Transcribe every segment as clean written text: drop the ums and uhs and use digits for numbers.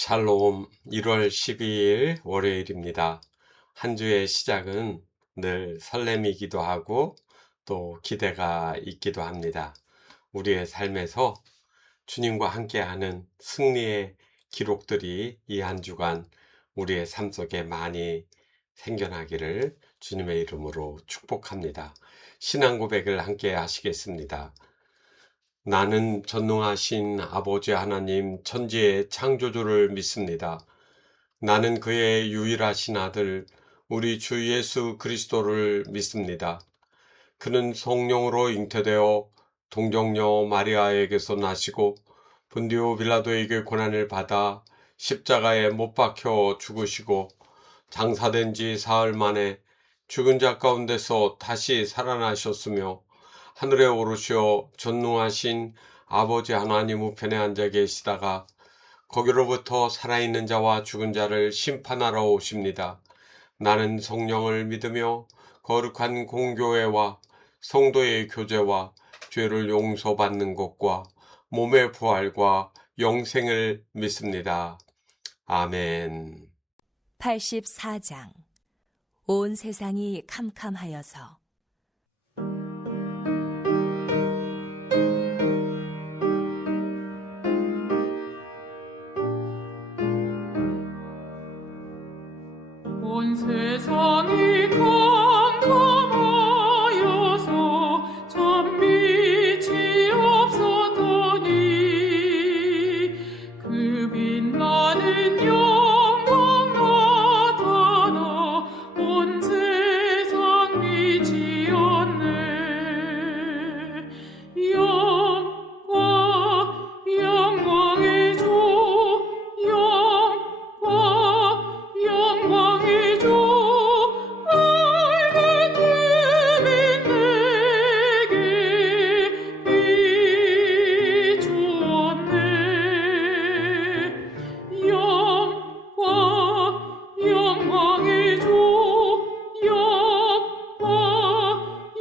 샬롬 1월 12일 월요일입니다. 한 주의 시작은 늘 설렘이기도 하고 또 기대가 있기도 합니다. 우리의 삶에서 주님과 함께하는 승리의 기록들이 이 한 주간 우리의 삶 속에 많이 생겨나기를 주님의 이름으로 축복합니다. 신앙 고백을 함께 하시겠습니다. 나는 전능하신 아버지 하나님 천지의 창조주를 믿습니다. 나는 그의 유일하신 아들 우리 주 예수 그리스도를 믿습니다. 그는 성령으로 잉태되어 동정녀 마리아에게서 나시고 본디오 빌라도에게 고난을 받아 십자가에 못 박혀 죽으시고 장사된 지 사흘 만에 죽은 자 가운데서 다시 살아나셨으며 하늘에 오르시어 전능하신 아버지 하나님 우편에 앉아 계시다가 거기로부터 살아있는 자와 죽은 자를 심판하러 오십니다. 나는 성령을 믿으며 거룩한 공교회와 성도의 교제와 죄를 용서받는 것과 몸의 부활과 영생을 믿습니다. 아멘. 84장 온 세상이 캄캄하여서 온 세상이 캄캄하여서 참 빛이 없었더니 그 빛나는 영광 나타나 온 세상 빛이었네. 영광의 주 영광의 주 알게 되면 내게 비추었네. 영광의 주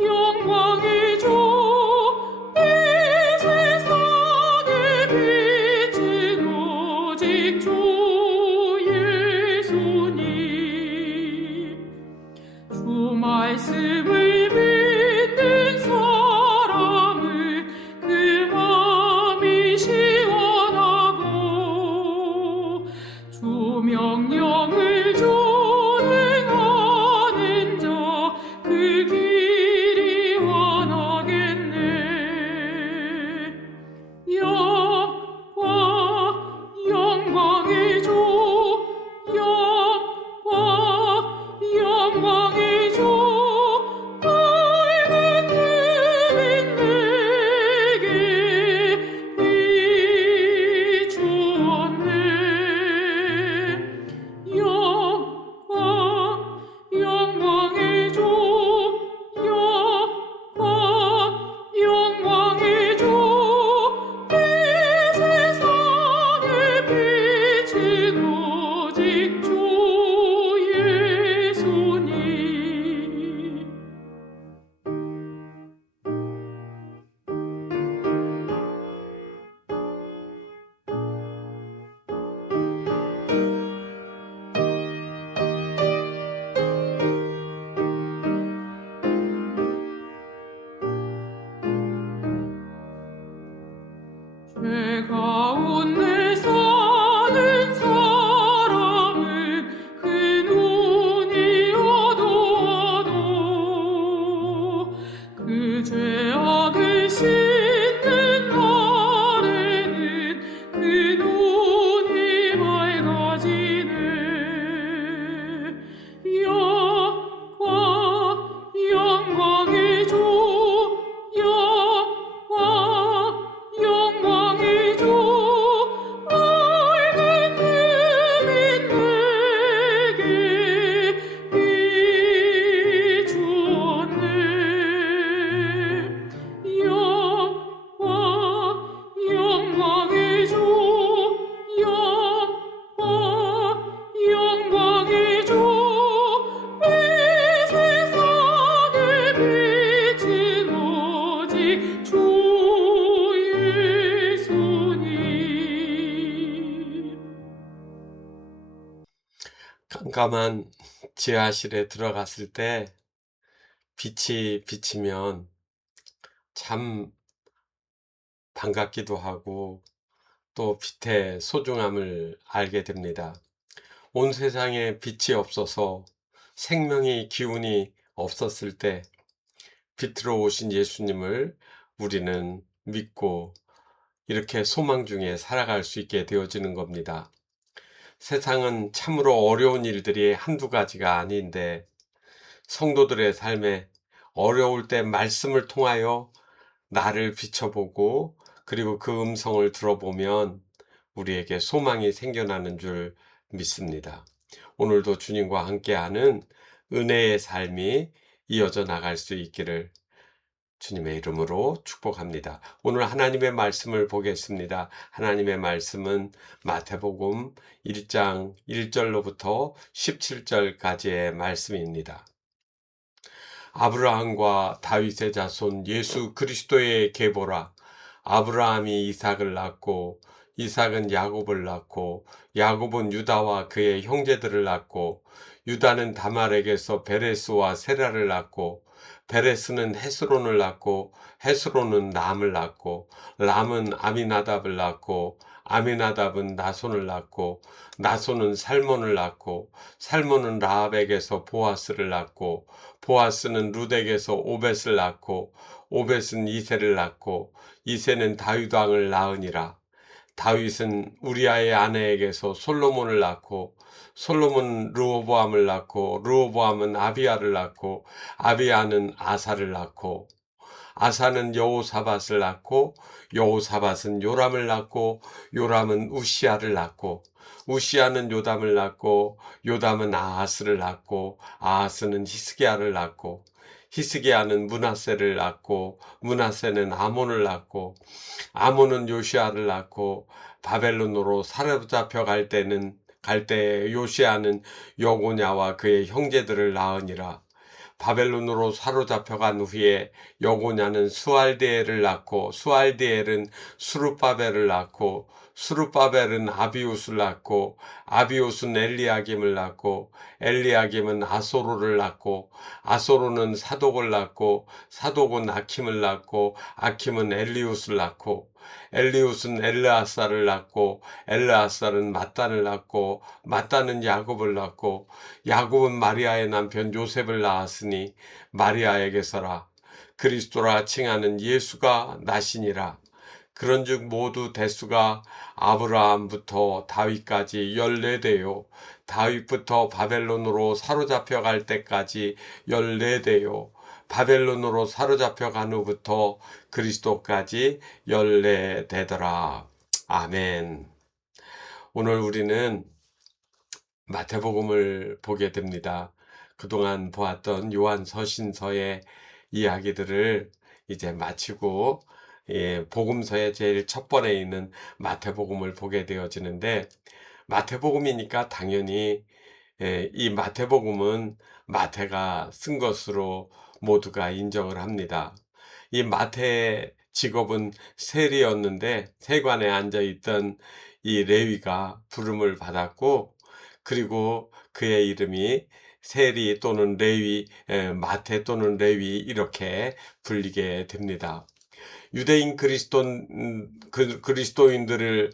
영광의 주 이 세상의 빛은 오직 주 예수님. 주 말씀을 믿는 사람은 그 마음이 시원하고 주 명령을 준행하는 자 그 길이 환하겠네. 영광의 주 영광의 주 알게 되면 내게 비추었네. 영광의 주 영광의 주 이 세상의 빛은 오직 주 예수님. 죄 가운데 사는 사람은 그 눈이 어두워도 그 죄악을 씻는 날에는 그 눈이 밝아지네. 영광의 주 영광의 주 깜깜한 지하실에 들어갔을 때 빛이 비치면 참 반갑기도 하고 또 빛의 소중함을 알게 됩니다. 온 세상에 빛이 없어서 생명의 기운이 없었을 때 빛으로 오신 예수님을 우리는 믿고 이렇게 소망 중에 살아갈 수 있게 되어지는 겁니다. 세상은 참으로 어려운 일들이 한두 가지가 아닌데 성도들의 삶에 어려울 때 말씀을 통하여 나를 비춰보고 그리고 그 음성을 들어보면 우리에게 소망이 생겨나는 줄 믿습니다. 오늘도 주님과 함께하는 은혜의 삶이 이어져 나갈 수 있기를 주님의 이름으로 축복합니다. 오늘 하나님의 말씀을 보겠습니다. 하나님의 말씀은 마태복음 1장 1절로부터 17절까지의 말씀입니다. 아브라함과 다윗의 자손 예수 그리스도의 계보라. 아브라함이 이삭을 낳고 이삭은 야곱을 낳고 야곱은 유다와 그의 형제들을 낳고 유다는 다말에게서 베레스와 세라를 낳고 베레스는 헤스론을 낳고 헤스론은 람을 낳고 람은 아미나답을 낳고 아미나답은 나손을 낳고 나손은 살몬을 낳고 살몬은 라합에게서 보아스를 낳고 보아스는 룻에게서 오벳을 낳고 오벳은 이새를 낳고 이새는 다윗 왕을 낳으니라. 다윗은 우리아의 아내에게서 솔로몬을 낳고 솔로몬은 르호보암을 낳고 르호보암은 아비야를 낳고 아비야는 아사를 낳고 아사는 여호사밧을 낳고 여호사밧은 요람을 낳고 요람은 우시야를 낳고 우시야는 요담을 낳고 요담은 아하스를 낳고 아하스는 히스기야를 낳고 히스기야는 므낫세를 낳고 므낫세는 아몬을 낳고 아몬은 요시야를 낳고 바벨론으로 사로잡혀 갈 때에 요시야는 여고냐와 그의 형제들을 낳으니라. 바벨론으로 사로잡혀간 후에 여고냐는 수알디엘을 낳고 수알디엘은 수룹바벨을 낳고 수룹바벨은 아비웃을 낳고 아비웃은 엘리야김을 낳고 엘리야김은 아소로를 낳고 아소로는 사독을 낳고 사독은 아킴을 낳고 아킴은 엘리웃을 낳고 엘리웃은 엘르아사를 낳고 엘르아사는 mat단을 낳고 mat단은 야곱을 낳고 야곱은 마리아의 남편 요셉을 낳았으니 마리아에게서라 그리스도라 칭하는 예수가 나시니라. 그런즉 모두 대수가 아브라함부터 다윗까지 14대요 다윗부터 바벨론으로 사로잡혀 갈 때까지 14대요 바벨론으로 사로잡혀 간 후부터 그리스도까지 14대더라. 아멘. 오늘 우리는 마태복음을 보게 됩니다. 그동안 보았던 요한 서신서의 이야기들을 이제 마치고 복음서의 제일 첫 번에 있는 마태복음을 보게 되어지는데 마태복음이니까 당연히 이 마태복음은 마태가 쓴 것으로 모두가 인정을 합니다. 이 마태의 직업은 세리였는데 세관에 앉아있던 이 레위가 부름을 받았고 그리고 그의 이름이 세리 또는 레위, 마태 또는 레위 이렇게 불리게 됩니다. 유대인 그리스도인들을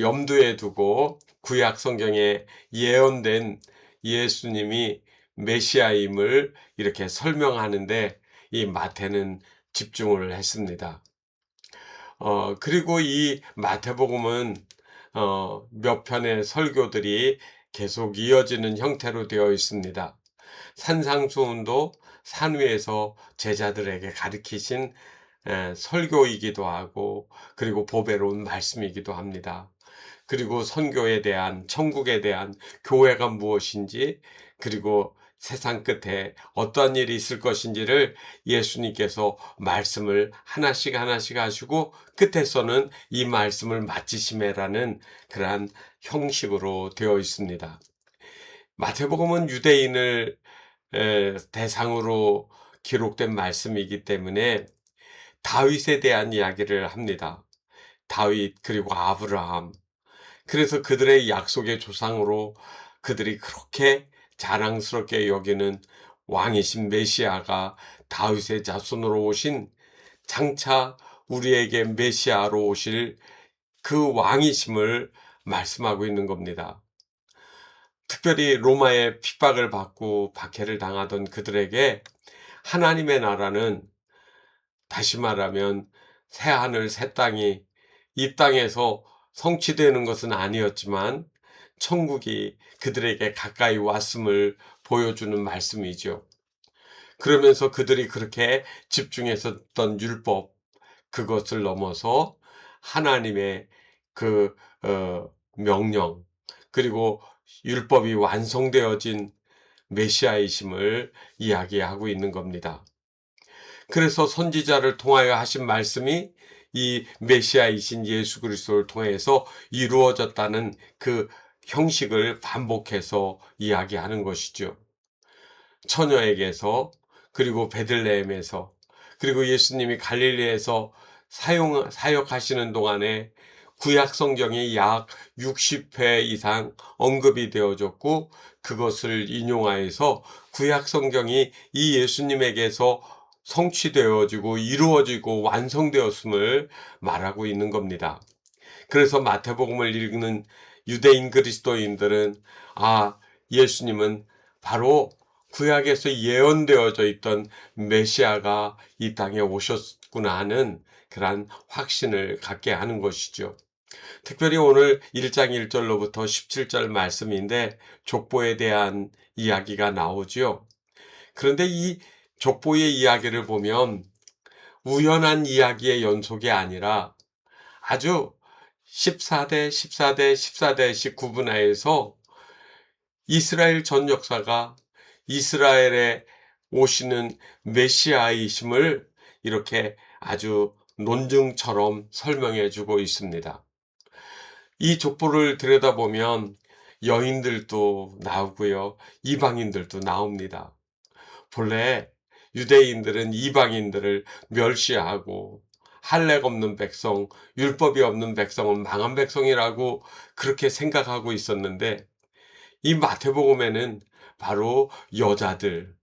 염두에 두고 구약 성경에 예언된 예수님이 메시아임을 이렇게 설명하는데 이 마태는 집중을 했습니다. 그리고 이 마태복음은 몇 편의 설교들이 계속 이어지는 형태로 되어 있습니다. 산상수훈도 산 위에서 제자들에게 가르치신 설교이기도 하고 그리고 보배로운 말씀이기도 합니다. 그리고 선교에 대한 천국에 대한 교회가 무엇인지 그리고 세상 끝에 어떠한 일이 있을 것인지를 예수님께서 말씀을 하나씩 하시고 끝에서는 이 말씀을 마치심에라는 그러한 형식으로 되어 있습니다. 마태복음은 유대인을 대상으로 기록된 말씀이기 때문에 다윗에 대한 이야기를 합니다. 다윗 그리고 아브라함 그래서 그들의 약속의 조상으로 그들이 그렇게 자랑스럽게 여기는 왕이신 메시아가 다윗의 자손으로 오신, 장차 우리에게 메시아로 오실 그 왕이심을 말씀하고 있는 겁니다. 특별히 로마의 핍박을 받고 박해를 당하던 그들에게 하나님의 나라는, 다시 말하면 새하늘 새 땅이 이 땅에서 성취되는 것은 아니었지만 천국이 그들에게 가까이 왔음을 보여주는 말씀이죠. 그러면서 그들이 그렇게 집중했었던 율법, 그것을 넘어서 하나님의 그 명령, 그리고 율법이 완성되어진 메시아이심을 이야기하고 있는 겁니다. 그래서 선지자를 통하여 하신 말씀이 이 메시아이신 예수 그리스도를 통해서 이루어졌다는 그 형식을 반복해서 이야기하는 것이죠. 처녀에게서, 그리고 베들레헴에서, 그리고 예수님이 갈릴리에서 사역하시는 동안에 구약 성경이 약 60회 이상 언급이 되어졌고, 그것을 인용하여서 구약 성경이 이 예수님에게서 성취되어지고 이루어지고 완성되었음을 말하고 있는 겁니다. 그래서 마태복음을 읽는 유대인 그리스도인들은 예수님은 바로 구약에서 예언되어져 있던 메시아가 이 땅에 오셨구나 하는 그러한 확신을 갖게 하는 것이죠. 특별히 오늘 1장 1절로부터 17절 말씀인데 족보에 대한 이야기가 나오죠. 그런데 이 족보의 이야기를 보면 우연한 이야기의 연속이 아니라 아주 14대, 14대, 14대씩 구분하여서 이스라엘 전 역사가 이스라엘에 오시는 메시아이심을 이렇게 아주 논증처럼 설명해 주고 있습니다. 이 족보를 들여다보면 여인들도 나오고요, 이방인들도 나옵니다. 본래 유대인들은 이방인들을 멸시하고 할례가 없는 백성, 율법이 없는 백성은 망한 백성이라고 그렇게 생각하고 있었는데, 이 마태복음에는 바로 여자들,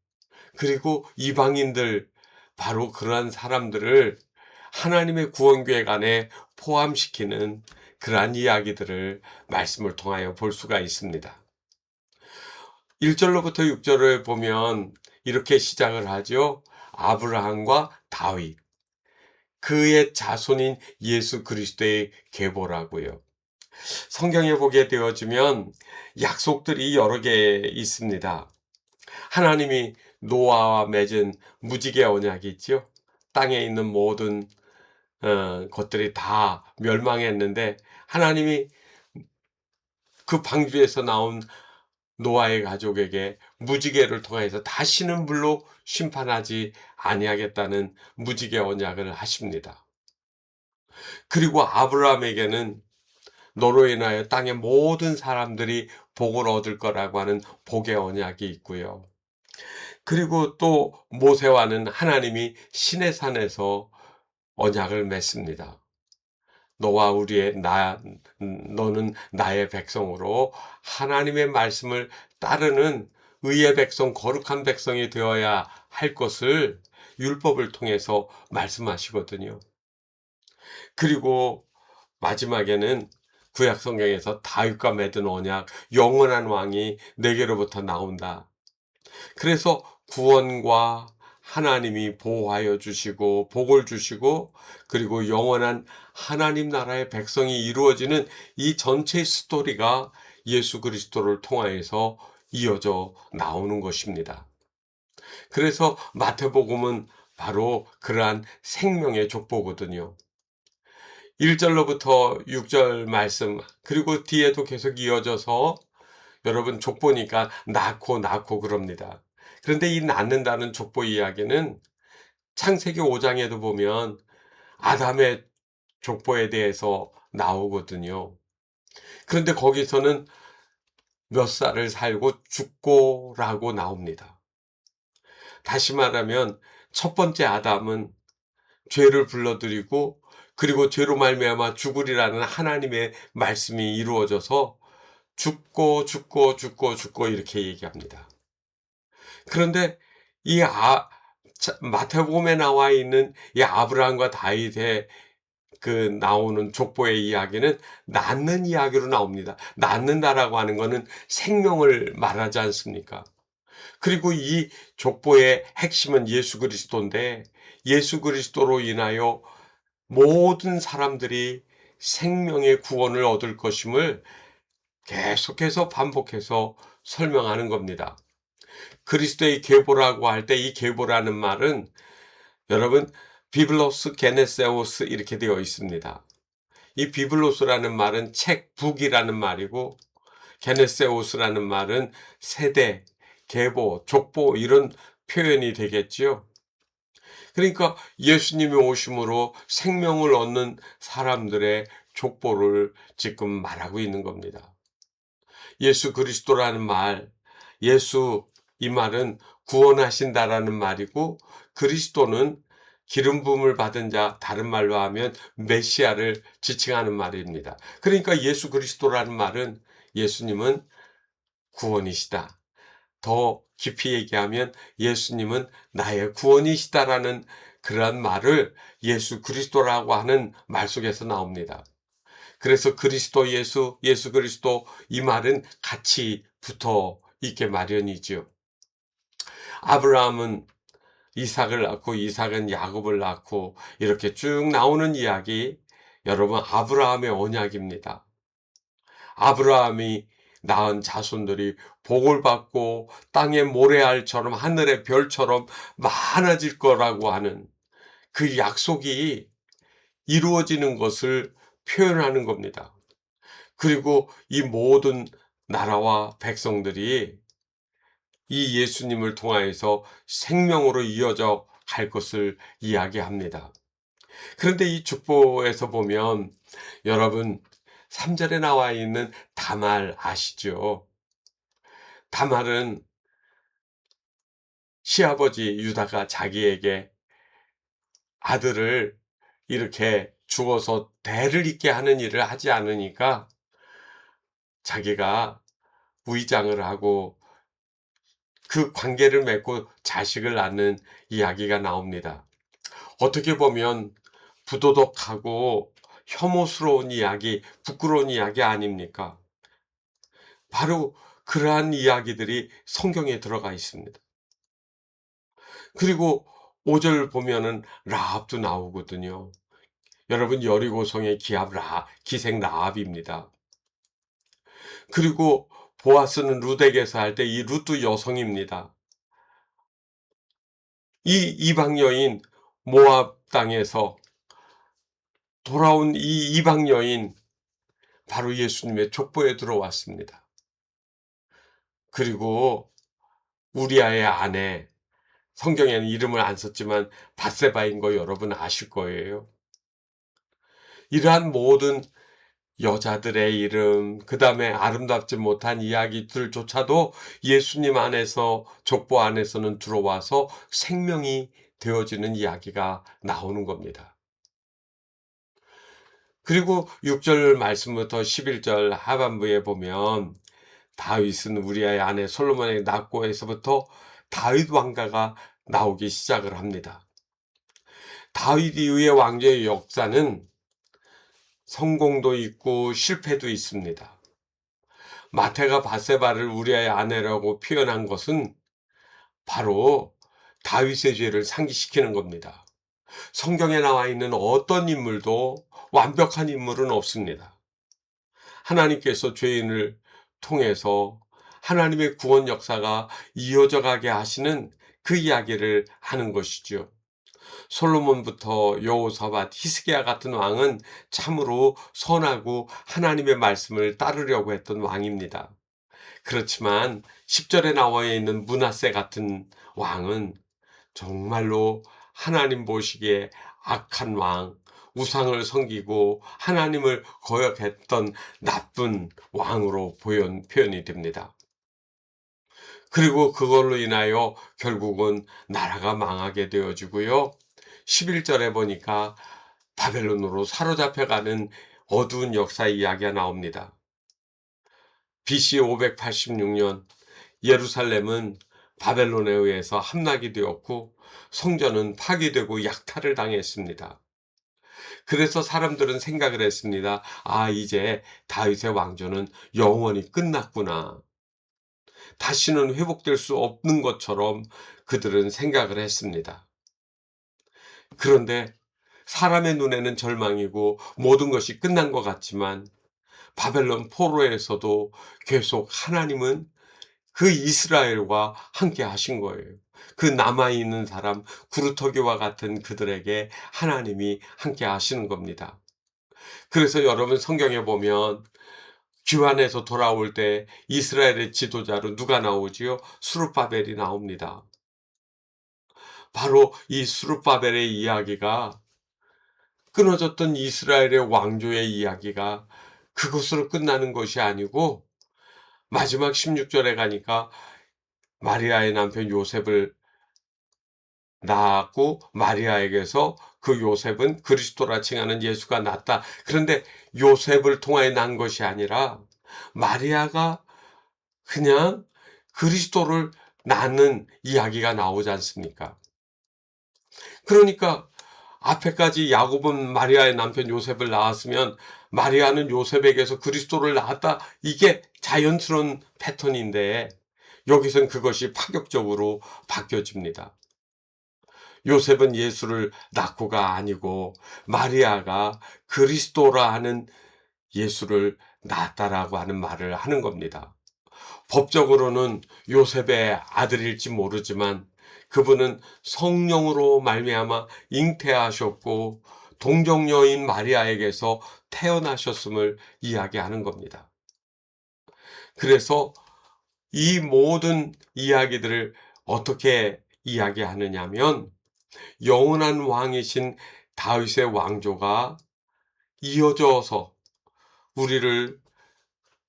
그리고 이방인들, 바로 그러한 사람들을 하나님의 구원계획 안에 포함시키는 그러한 이야기들을 말씀을 통하여 볼 수가 있습니다. 1절로부터 6절을 보면 이렇게 시작을 하죠. 아브라함과 다윗, 그의 자손인 예수 그리스도의 계보라고요. 성경에 보게 되어지면 약속들이 여러 개 있습니다. 하나님이 노아와 맺은 무지개 언약이 있죠. 땅에 있는 모든 것들이 다 멸망했는데 하나님이 그 방주에서 나온 노아의 가족에게 무지개를 통해서 다시는 물로 심판하지 아니하겠다는 무지개 언약을 하십니다. 그리고 아브라함에게는 너로 인하여 땅의 모든 사람들이 복을 얻을 거라고 하는 복의 언약이 있고요. 그리고 또 모세와는 하나님이 시내 산에서 언약을 맺습니다. 너는 나의 백성으로 하나님의 말씀을 따르는 의의 백성, 거룩한 백성이 되어야 할 것을 율법을 통해서 말씀하시거든요. 그리고 마지막에는 구약 성경에서 다윗과 맺은 언약, 영원한 왕이 내게로부터 나온다. 그래서 구원과 하나님이 보호하여 주시고 복을 주시고, 그리고 영원한 하나님 나라의 백성이 이루어지는 이 전체 스토리가 예수 그리스도를 통하여서 이어져 나오는 것입니다. 그래서 마태복음은 바로 그러한 생명의 족보거든요. 1절로부터 6절 말씀, 그리고 뒤에도 계속 이어져서 여러분 족보니까 낳고 그럽니다. 그런데 이 낳는다는 족보 이야기는 창세기 5장에도 보면 아담의 족보에 대해서 나오거든요. 그런데 거기서는 몇 살을 살고 죽고라고 나옵니다. 다시 말하면 첫 번째 아담은 죄를 불러들이고, 그리고 죄로 말미암아 죽으리라는 하나님의 말씀이 이루어져서 죽고 이렇게 얘기합니다. 그런데 마태복음에 나와 있는 이 아브라함과 다윗의 나오는 족보의 이야기는 낳는 이야기로 나옵니다. 낳는다라고 하는 것은 생명을 말하지 않습니까? 그리고 이 족보의 핵심은 예수 그리스도인데, 예수 그리스도로 인하여 모든 사람들이 생명의 구원을 얻을 것임을 계속해서 반복해서 설명하는 겁니다. 그리스도의 계보라고 할 때 이 계보라는 말은 여러분 비블로스 게네세오스 이렇게 되어 있습니다. 이 비블로스라는 말은 책, 북이라는 말이고, 게네세오스라는 말은 세대, 계보, 족보 이런 표현이 되겠지요. 그러니까 예수님이 오심으로 생명을 얻는 사람들의 족보를 지금 말하고 있는 겁니다. 예수 그리스도라는 말, 이 말은 구원하신다라는 말이고, 그리스도는 기름 부음을 받은 자, 다른 말로 하면 메시아를 지칭하는 말입니다. 그러니까 예수 그리스도라는 말은 예수님은 구원이시다. 더 깊이 얘기하면 예수님은 나의 구원이시다라는 그러한 말을 예수 그리스도라고 하는 말 속에서 나옵니다. 그래서 그리스도 예수 그리스도 이 말은 같이 붙어 있게 마련이지요. 아브라함은 이삭을 낳고 이삭은 야곱을 낳고 이렇게 쭉 나오는 이야기, 여러분 아브라함의 언약입니다. 아브라함이 낳은 자손들이 복을 받고 땅의 모래알처럼 하늘의 별처럼 많아질 거라고 하는 그 약속이 이루어지는 것을 표현하는 겁니다. 그리고 이 모든 나라와 백성들이 이 예수님을 통하여서 생명으로 이어져 갈 것을 이야기합니다. 그런데 이 축보에서 보면 여러분 3절에 나와 있는 다말 아시죠? 다말은 시아버지 유다가 자기에게 아들을 이렇게 주어서 대를 잇게 하는 일을 하지 않으니까 자기가 위장을 하고 그 관계를 맺고 자식을 낳는 이야기가 나옵니다. 어떻게 보면 부도덕하고 혐오스러운 이야기, 부끄러운 이야기 아닙니까? 바로 그러한 이야기들이 성경에 들어가 있습니다. 그리고 5절 보면은 라합도 나오거든요. 여러분 여리고성의 기생 라합입니다. 그리고 보아스는 룻에게서 할 때 이 룻도 여성입니다. 이 이방 여인 모압 땅에서 돌아온 이 이방 여인 바로 예수님의 족보에 들어왔습니다. 그리고 우리아의 아내, 성경에는 이름을 안 썼지만 밧세바인 거 여러분 아실 거예요. 이러한 모든 여자들의 이름, 그 다음에 아름답지 못한 이야기들조차도 예수님 안에서, 족보 안에서는 들어와서 생명이 되어지는 이야기가 나오는 겁니다. 그리고 6절 말씀부터 11절 하반부에 보면 다윗은 우리아의 아내 솔로몬의 낳고에서부터 다윗 왕가가 나오기 시작을 합니다. 다윗 이후의 왕조의 역사는 성공도 있고 실패도 있습니다. 마태가 밧세바를 우리아의 아내라고 표현한 것은 바로 다윗의 죄를 상기시키는 겁니다. 성경에 나와 있는 어떤 인물도 완벽한 인물은 없습니다. 하나님께서 죄인을 통해서 하나님의 구원 역사가 이어져 가게 하시는 그 이야기를 하는 것이죠. 솔로몬부터 여호사밧, 히스기야 같은 왕은 참으로 선하고 하나님의 말씀을 따르려고 했던 왕입니다. 그렇지만 10절에 나와 있는 므낫세 같은 왕은 정말로 하나님 보시기에 악한 왕, 우상을 섬기고 하나님을 거역했던 나쁜 왕으로 표현이 됩니다. 그리고 그걸로 인하여 결국은 나라가 망하게 되어지고요. 11절에 보니까 바벨론으로 사로잡혀가는 어두운 역사 이야기가 나옵니다. BC 586년 예루살렘은 바벨론에 의해서 함락이 되었고 성전은 파괴되고 약탈을 당했습니다. 그래서 사람들은 생각을 했습니다. 아, 이제 다윗의 왕조는 영원히 끝났구나. 다시는 회복될 수 없는 것처럼 그들은 생각을 했습니다. 그런데 사람의 눈에는 절망이고 모든 것이 끝난 것 같지만 바벨론 포로에서도 계속 하나님은 그 이스라엘과 함께 하신 거예요. 그 남아있는 사람, 구루터기와 같은 그들에게 하나님이 함께 하시는 겁니다. 그래서 여러분 성경에 보면 귀환에서 돌아올 때 이스라엘의 지도자로 누가 나오지요? 수르바벨이 나옵니다. 바로 이 수르바벨의 이야기가 끊어졌던 이스라엘의 왕조의 이야기가 그것으로 끝나는 것이 아니고 마지막 16절에 가니까 마리아의 남편 요셉을 낳았고 마리아에게서 그 요셉은 그리스도라 칭하는 예수가 낳았다. 그런데 요셉을 통하여 난 것이 아니라 마리아가 그냥 그리스도를 낳는 이야기가 나오지 않습니까? 그러니까 앞에까지 야곱은 마리아의 남편 요셉을 낳았으면 마리아는 요셉에게서 그리스도를 낳았다. 이게 자연스러운 패턴인데 여기선 그것이 파격적으로 바뀌어집니다. 요셉은 예수를 낳고가 아니고 마리아가 그리스도라 하는 예수를 낳았다라고 하는 말을 하는 겁니다. 법적으로는 요셉의 아들일지 모르지만 그분은 성령으로 말미암아 잉태하셨고 동정녀인 마리아에게서 태어나셨음을 이야기하는 겁니다. 그래서 이 모든 이야기들을 어떻게 이야기하느냐면 영원한 왕이신 다윗의 왕조가 이어져서 우리를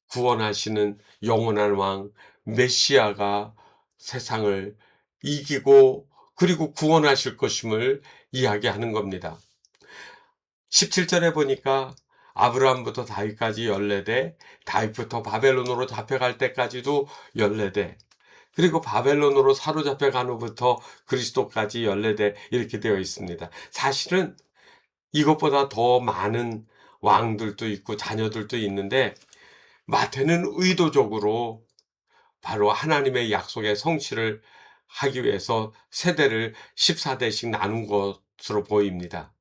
구원하시는 영원한 왕 메시아가 세상을 이기고 그리고 구원하실 것임을 이야기하는 겁니다. 17절에 보니까 아브라함부터 다윗까지 14대, 다윗부터 바벨론으로 잡혀갈 때까지도 14대, 그리고 바벨론으로 사로잡혀간 후부터 그리스도까지 14대 이렇게 되어 있습니다. 사실은 이것보다 더 많은 왕들도 있고 자녀들도 있는데 마태는 의도적으로 바로 하나님의 약속의 성취를 하기 위해서 세대를 14대씩 나눈 것으로 보입니다.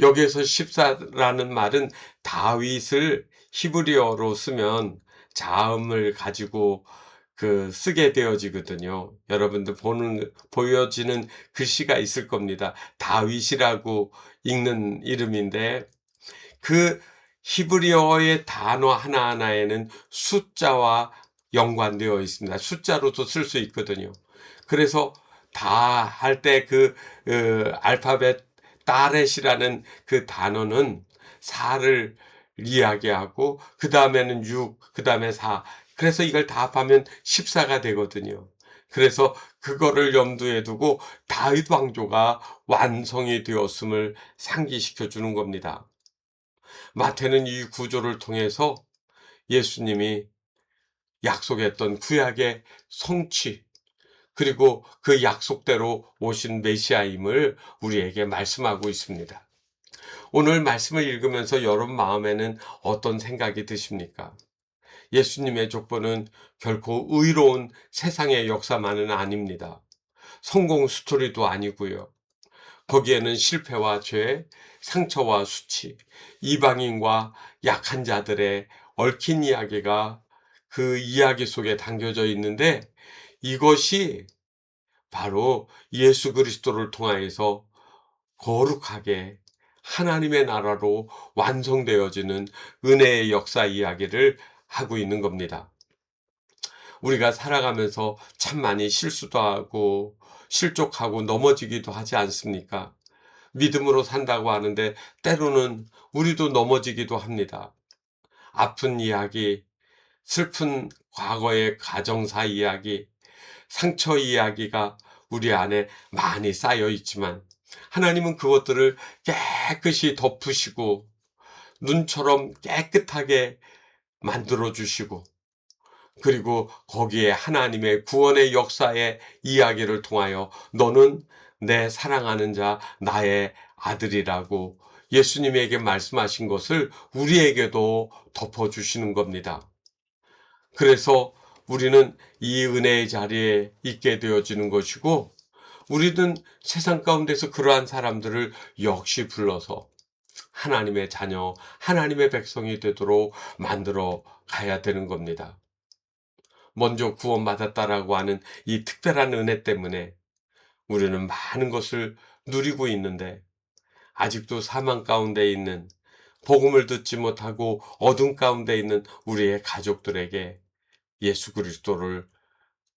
여기에서 14라는 말은 다윗을 히브리어로 쓰면 자음을 가지고 쓰게 되어지거든요. 여러분들 보여지는 글씨가 있을 겁니다. 다윗이라고 읽는 이름인데 그 히브리어의 단어 하나하나에는 숫자와 연관되어 있습니다. 숫자로도 쓸 수 있거든요. 그래서 다 할 때 알파벳 다렛이라는 그 단어는 4를 이야기하고 그 다음에는 6, 그 다음에 4. 그래서 이걸 다 합하면 14가 되거든요. 그래서 그거를 염두에 두고 다윗 왕조가 완성이 되었음을 상기시켜 주는 겁니다. 마태는 이 구조를 통해서 예수님이 약속했던 구약의 성취, 그리고 그 약속대로 오신 메시아임을 우리에게 말씀하고 있습니다. 오늘 말씀을 읽으면서 여러분 마음에는 어떤 생각이 드십니까? 예수님의 족보는 결코 의로운 세상의 역사만은 아닙니다. 성공 스토리도 아니고요. 거기에는 실패와 죄, 상처와 수치, 이방인과 약한 자들의 얽힌 이야기가 그 이야기 속에 담겨져 있는데 이것이 바로 예수 그리스도를 통하여서 거룩하게 하나님의 나라로 완성되어지는 은혜의 역사 이야기를 하고 있는 겁니다. 우리가 살아가면서 참 많이 실수도 하고 실족하고 넘어지기도 하지 않습니까? 믿음으로 산다고 하는데 때로는 우리도 넘어지기도 합니다. 아픈 이야기, 슬픈 과거의 가정사 이야기, 상처 이야기가 우리 안에 많이 쌓여 있지만 하나님은 그것들을 깨끗이 덮으시고 눈처럼 깨끗하게 만들어 주시고 그리고 거기에 하나님의 구원의 역사의 이야기를 통하여 너는 내 사랑하는 자, 나의 아들이라고 예수님에게 말씀하신 것을 우리에게도 덮어주시는 겁니다. 그래서 우리는 이 은혜의 자리에 있게 되어지는 것이고, 우리는 세상 가운데서 그러한 사람들을 역시 불러서 하나님의 자녀, 하나님의 백성이 되도록 만들어 가야 되는 겁니다. 먼저 구원받았다라고 하는 이 특별한 은혜 때문에 우리는 많은 것을 누리고 있는데, 아직도 사망 가운데 있는, 복음을 듣지 못하고 어둠 가운데 있는 우리의 가족들에게 예수 그리스도를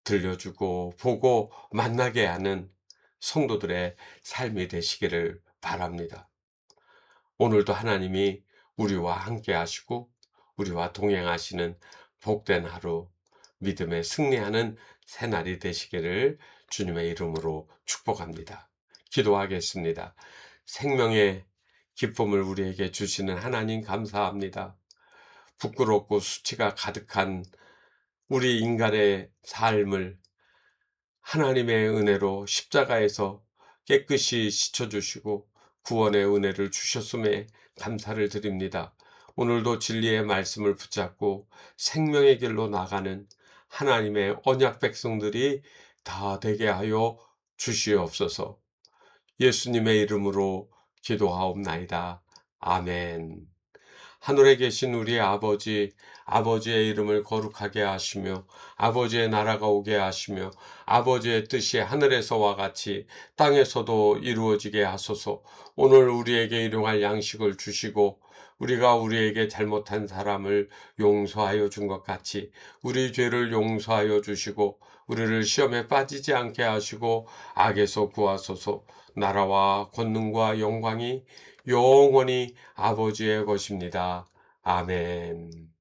들려주고 보고 만나게 하는 성도들의 삶이 되시기를 바랍니다. 오늘도 하나님이 우리와 함께 하시고 우리와 동행하시는 복된 하루, 믿음에 승리하는 새날이 되시기를 주님의 이름으로 축복합니다. 기도하겠습니다. 생명의 기쁨을 우리에게 주시는 하나님 감사합니다. 부끄럽고 수치가 가득한 우리 인간의 삶을 하나님의 은혜로 십자가에서 깨끗이 씻어주시고 구원의 은혜를 주셨음에 감사를 드립니다. 오늘도 진리의 말씀을 붙잡고 생명의 길로 나가는 하나님의 언약 백성들이 다 되게 하여 주시옵소서. 예수님의 이름으로 기도하옵나이다. 아멘. 하늘에 계신 우리 아버지, 아버지의 이름을 거룩하게 하시며 아버지의 나라가 오게 하시며 아버지의 뜻이 하늘에서와 같이 땅에서도 이루어지게 하소서. 오늘 우리에게 일용할 양식을 주시고 우리가 우리에게 잘못한 사람을 용서하여 준 것 같이 우리 죄를 용서하여 주시고 우리를 시험에 빠지지 않게 하시고 악에서 구하소서. 나라와 권능과 영광이 영원히 아버지의 것입니다. 아멘.